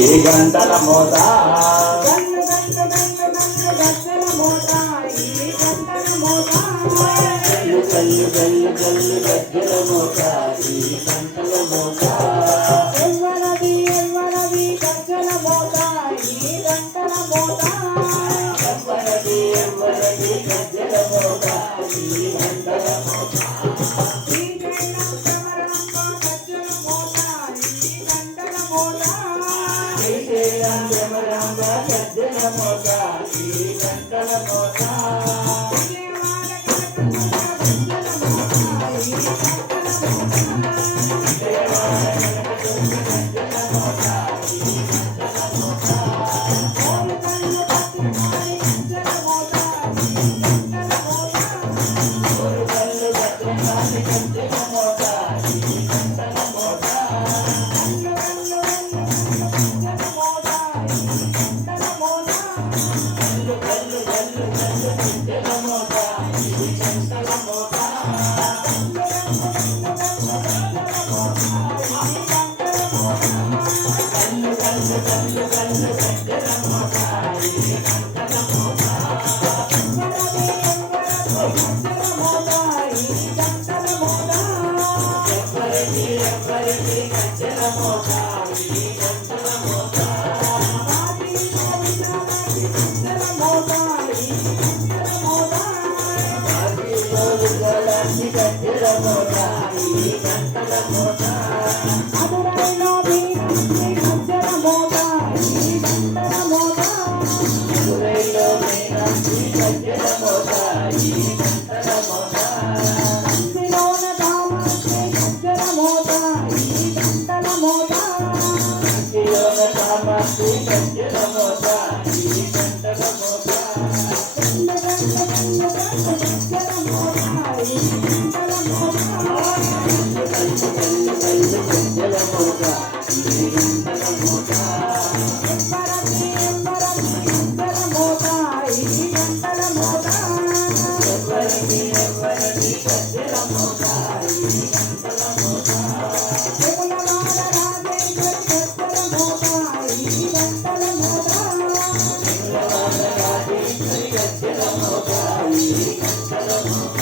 ఈ గంటల మోత గల్లు గల్లు గల్లు గల్లు గజ్జల మోత ఈ గంటల మోత గల్లు గల్లు గల్లు గల్లు గజ్జల మోత ఈ గంటల మోత ఎవ్వరది ఎవ్వరది గజ్జల మోత ఈ గంటల మోత ఎవ్వరది ఎవ్వరది గజ్జల మోత ఈ గంటల మోత శ్రీశైలం భ్రమరాంబ గజ్జల మోత ఈ గంటల మోత శ్రీశైలం భ్రమరాంబ గజ్జల మోత ఈ గంటల మోత విజయవాడ కనకదుర్గ గజ్జల మోత ఈ గంటల మోత కోరు కళ్ళు పట్టుకొని గజ్జల మోత ఈ గంటల మోత కోరు కళ్ళు గజ్జల గజ్జల మోత ఈ గంటల మోత గల్లు గల్లు గల్లు గజ్జల మోత ఈ గంటల మోత గల్లు గల్లు గల్లు గల్లు గజ్జల మోత ఈ గంటల మోత గల్లు గల్లు గల్లు గల్లు గజ్జల మోత ఈ గంటల మోత ఎవ్వరిది ఎవ్వరిది గజ్జల మోత ఈ గంటల మోత ఆదిలో విజలాంటి గజ్జల మోత ఈ గంటల మోత గురైలో మీనాక్షి గజ్జల మోత ఈ గంటల మోత ఇంటిలోన కామాక్షి గజ్జల మోత ఈ గంటల మోత గల్లు గల్లు గల్లు గల్లు గజ్జల మోత ఈ గంటల మోత ఎవ్వరిది ఎవ్వరిది గజ్జల మోత ఈ గంటల మోత నిలవాడ రాజేశ్వరి గజ్జల మోత ఈ గంటల మోత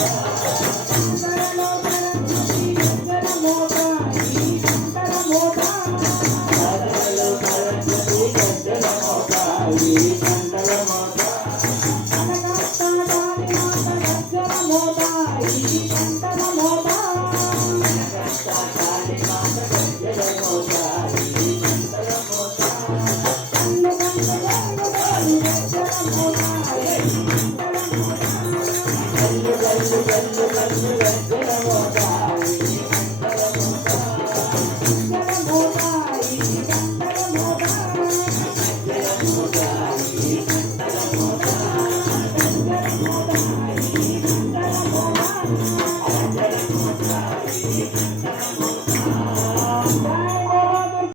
రాజులలో సరస్వతి గజ్జల మోత ఈ గంటల మోత కాళీ మాత గజ్జల మోత ఈ గంటల మోత గల్లు గల్లు గల్లు గల్లు గజ్జల మోత